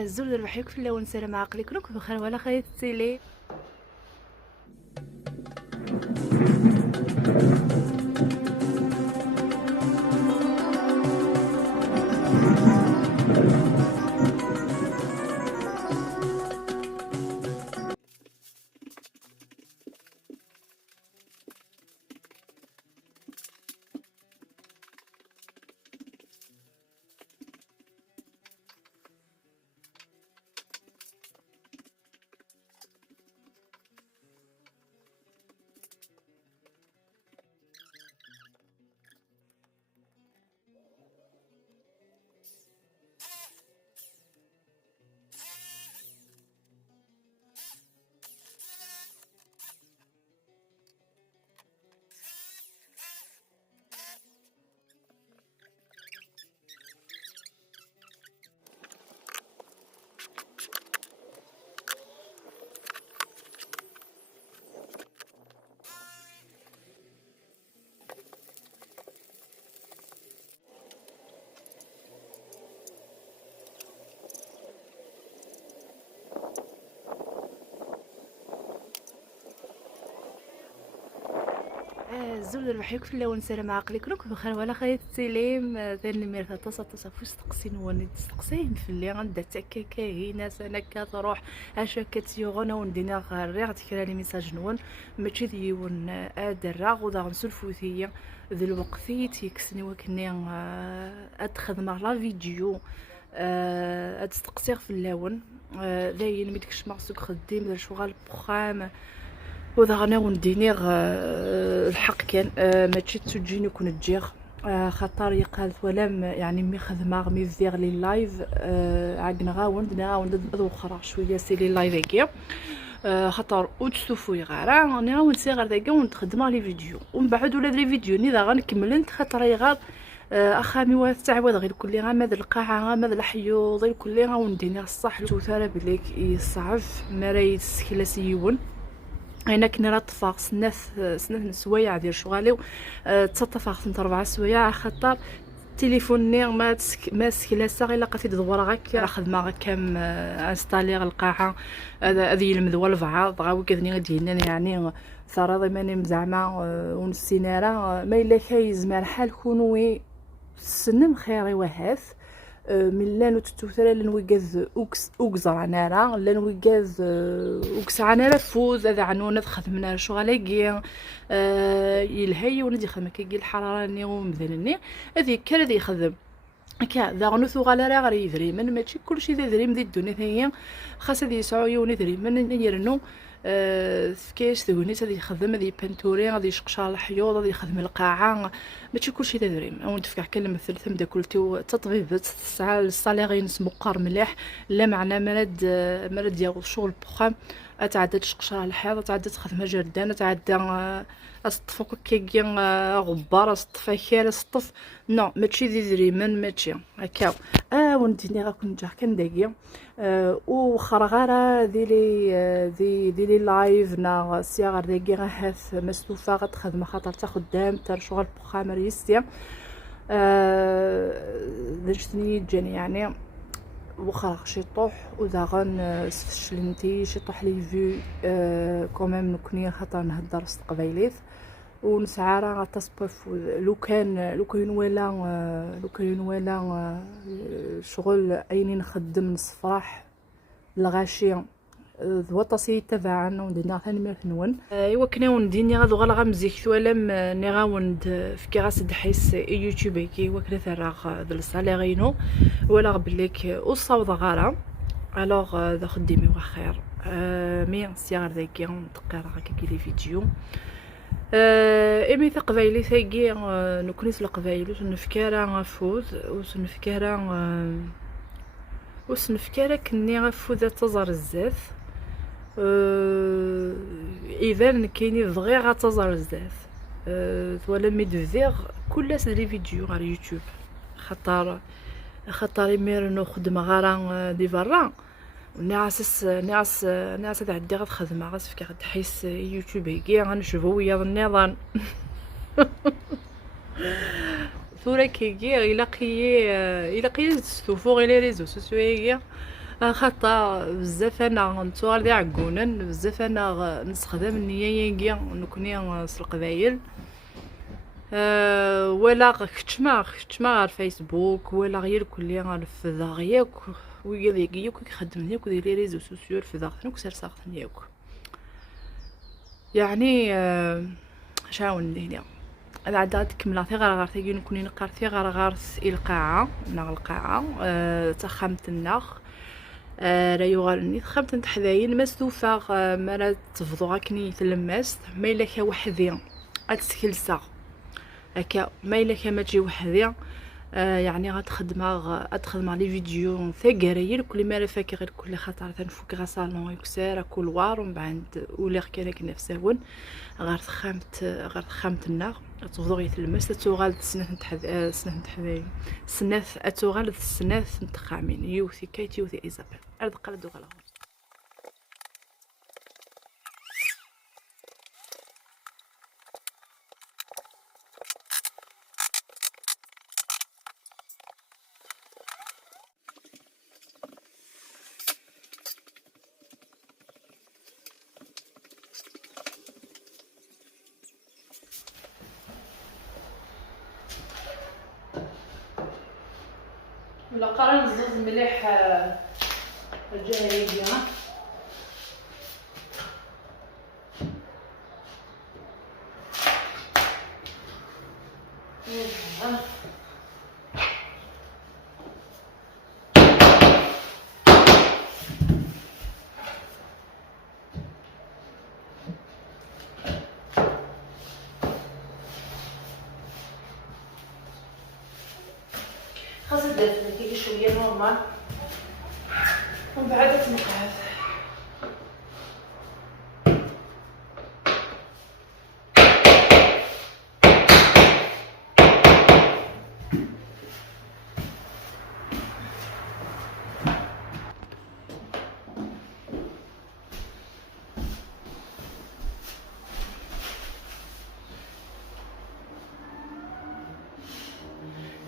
الزول ربحيك في اللون سلام عقلك نك بخير ولا خير تسيلي. الزول ربحيك في اللون سلام عقلك نك بخير ولا خير تسيليم ثاني مير تصا فوش تقسين وني تقسين في اللي غندا تكاكا هنا سنكا تروح اش كتيغونا وندينا غير تكرا لي ميساج نون ماشي ديون ادرا غودا غنسولفو ثيا ذي الوقت تيكسني وكني اتخدم لا فيديو اتستقصير في اللون داين ميدكش مارسوك خديم دار شغال بروغرام وضغنا وندينيغ الحق كان ماشي تسجيني كون تجيغ خاطر يقال ولم يعني مي خدمه مي فيغ لي لايف عقنا غاوند اخرى شويه سي لي لايف هكا خاطر وتشوفوا غير انا غنسي غير داكا ونخدم لي فيديو ومن بعد ولاد لي فيديو ني غنكمل خاطر يغار اخامي وتعود غير كل غا ماد القاعه غا ماد الحيوض كل غا وندينيغ الصح توثاره بليك يصعب ما راهي السكله سيون انا كنا طفاق سنه سوايع ديال شغالي تصطفاق سنه 4 سوايع خاطر تليفوني ما سكلاسا غير لقيت دوره غاك خدمه غا كام انستالير القاعه هذه المذوه البعض غاوي كذني غادي يعني ثرى ماني زعما ونسينارا ما الا كايز مع الحال كونوا سنم خيري وهاث من لانو تتوثر لان ويقاز اوكزر عنارا لان ويقاز اوكس عنارا فوز هذا عنونا خدمنا شغلاكي يلهي وندي خدمه كي الحراره ني ومذنني هذه كان هذه يخدم هكا ذا غنوثو غالا غير يدري من ماشي كلشي ذا دريم دي الدنيا هي خاص هذه يسعو يوني دري من يرنو فكاش ثوني غادي يخدم هذه بانتوري غادي يشقشر الحيوض غادي يخدم القاعه ماشي كلشي دريم او نتفكر كلمه ثلاثه مدا كلتي تطبيب الساعه الصاليرين مقار مليح لا معنى مراد ديال الشغل بروغرام اتعدى تشقشر الحيوض اتعدى تخدم جردان اتعدى اسطفوك كيكي غبار اسطفا خير اسطف نو ماشي دي دريمن ماشي هكا ونديني غاكون نجح كنداكي وخرغاره ديلي لايف نا سياغ داكي غاهاث مستوفا غتخدم خاطر تا خدام تا شغل بروغرام ريستيا درتني جاني يعني وخرج شي طوح وداغن سفشلنتي شي طوح لي فيو كوميم نكوني خاطر نهضر قبيليت ونسعى راه تصبف لو كان ولا شغل عيني نخدم نصفراح الغاشيه ذو تصي تبعا وندينا ثاني مير نون ايوا كنا ونديني غادو غلا مزيك ولم ني غاوند فكي غاسد حيس يوتيوب كي وكنا ثراغ ذل صاليرينو ولا بليك وصاوض غارا الوغ ذا خديمي وخير مي سيار ذاكي نتقرا هكا لي فيديو ايمي تقبايلي ثاقي نكونيس القبايل ونفكارا غفوز وسنفكارا كني غفوز تزر الزاف اذا كايني بغي غتزر الزاف ولا ميدفيغ كل لي فيديو على يوتيوب خاطر مير نخدم غارا دي برا ناس تعدي غتخدم غاس فكي غتحيس يوتيوب هكي غنشوفو ويا النظام ثورا كيكي الا قيا تستوفو غير لي ريزو سوسيو هكي خاطر بزاف انا نتوار ديال عكونن بزاف انا نستخدم النيايا نكوني في القبايل. ولا كتشما على الفيسبوك ولا غير كليا غير في داغياك وياك يخدم ياك ودير لي ريزو سوسيو في داغتنك سير ساختن ياك يعني شاون هنا انا عاد تكمل في غير تيجي نكوني نقار في غير القاعه نغ القاعه تخمت النخ لا يغالني خمت نتحداين مسوفه ما تفضو غاكني تلمست ما الا كا وحدي اتسكلسا هكا ما الا كان ما تجي وحدي يعني غتخدم لي فيديو ثقريل كل ما فاكر غير كل خطره تنفك غا صالون يكسر كل وار ومن بعد ولا كان نفسهون غير خمت النار تفضغي تلمس توغال سنه نتحد سنه نتحداين سنه توغال سنه نتخامين يوثي كايتي يوثي ايزابيل ارد قال دوغلا ولا قرن الزوز مليح الجاهليه خاص دير كي شويه نورمال ومن بعد تنقعد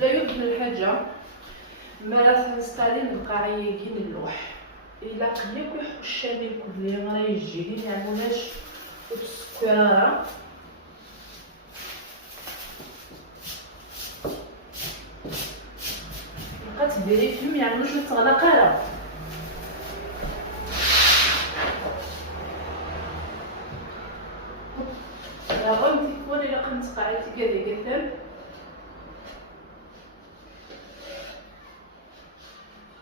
لا يمكن الحاجه ما لا تنستالي القاعيه كي اللوح الا قليك يحوش الشامل كل ما يجي لي نعملولاش بالسكراره بقات ديري فيهم يعني واش تغلق راه غادي تكون الا قمت قاعدتي كذا قدام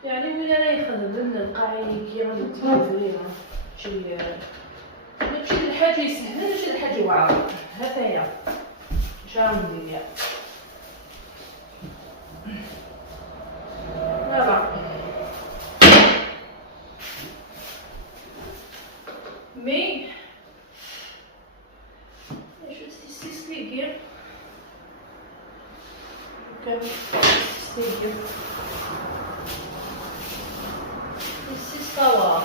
يعني من انا يخدم لنا القاعيه كي غادي تفرزيها ماشي الحاجه يسهل ماشي الحاجه واعره هذا هي شنو ندير يلا مي شو تستيقظ كم تستيقظ الصواب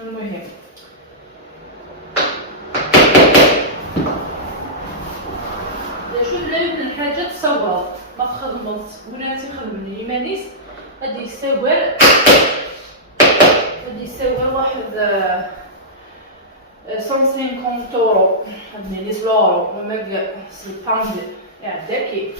المهم شوف لا يمكن الحاجه تصور ما تخدمش ولا تخدم لي مانيس غادي يساوي واحد 150 اورو هادني لي زلورو وما كاع الباوند يعداكي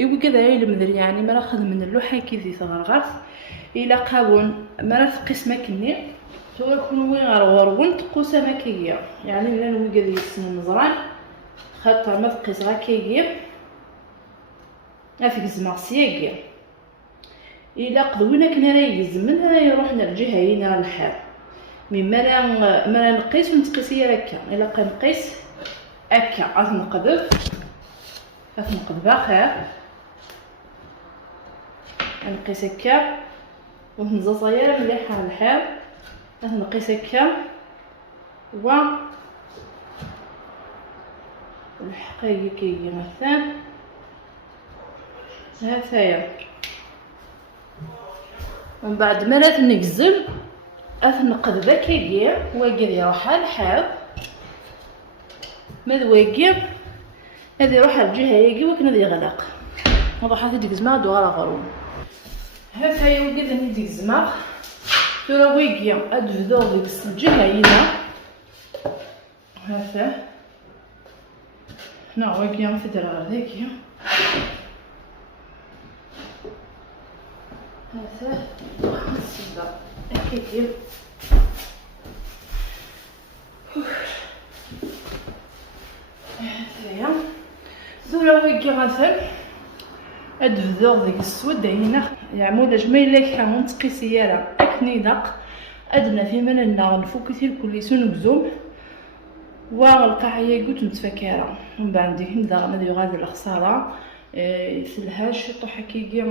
إيوا كذا يلمذر يعني ما ناخذ من اللوحه كيف يتغرغر الى قاون ما نفقس ماكني تو يكون وين غرور وين تقوس ماكيه يعني الا نوي كذا يسن مزران خاطر ما تقيس غا كيجيب افيك زماسيك الى قدوينا كنا يزمن يروح للجهه هنا الحال مي ما نقيس ونتقيس هي هكا الا قنقيس هكا غنقذف اخر نقيس هكا ونهز صغيره مليحه على الحال نقيس هكا و الحقيقة كي مثلا هاتايا. ومن بعد ما راه نقزم نقد ذاك كي واقي يروح على الحاب ماذا واقي هذه يروح على الجهه يجي وكنا يغلق واضح هذه ديك زما دوار غروم هاتايا واقي ذني ديك زما ترى واقي ادفدو ديك الجهه هنا هذا هنا واقي نفدر هذاك هذا الصبا هكاكي هذايا ثورة واقي غسل ادفدو ديك السود هنا يعمل ما الا كان تقيسي يالا اكني دق ادنا في مننا نفوكتي الكل سنكزوم والقاعيه قلت متفكره من بعد هنا نبدا غادي الخساره يسلهاش طوح كيجي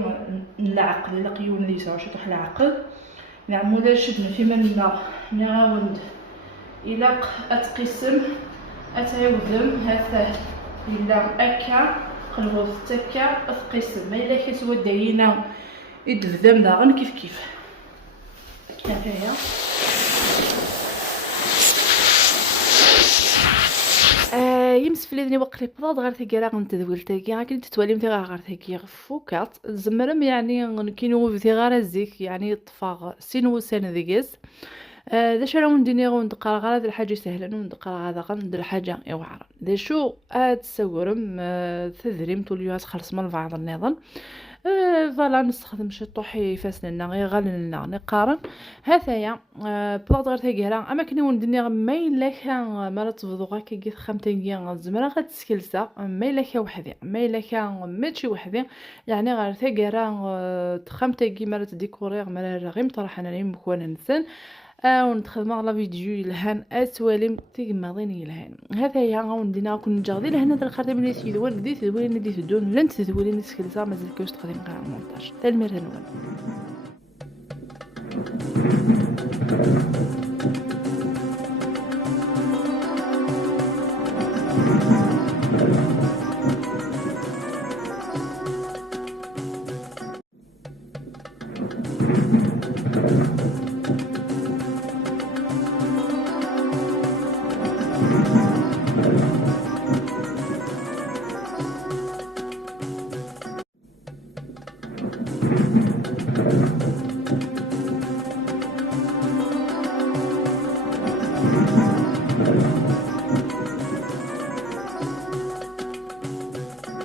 نلعقل لقيون لي يساو طوح العقل نعمل شدنا في مننا نعاود الى اتقسم اتعودم هذا الا اكا قلبو تكا اتقسم ما الا كيسود داينا يدفدم داغن كيف هكايا يمس في ليدني وقت لي بلاط غير تيكرا غنتدول تاكي غاكن تتواليم تي غير تاكي فوكات زمرم يعني كينو في غير الزيك يعني طفاغ سينو سنه ديكيز دا شرا ونديني وندقر غير هاد الحاجه سهله وندقر هذا غندير الحاجه يوعر دا شو تسورم تذريم طول تخلص من بعض النظام فوالا نستخدم شي طوحي فاسلنا غير غالنا نقارن هذايا بلاط غير تاكيرا اما كني وندني ما الا كان مرات تفضوغا كي خمتينيا الزمره غتسكلسا ما الا كان وحدي ما الا كان ماشي وحدي يعني غير تاكيرا تخمتيكي مرات ديكورير مرات غير مطرح انا مكون نسن وندخل على فيديو يلهان اسوالم تيماضين يلهان هذايا غندينا كون جاغدي لهنا د الخرطه ملي تيدوال بديت تدوالي ندي تدون لن تدوالي نسكلسا مازال كوش تقديم قاع المونتاج تالمير هنوان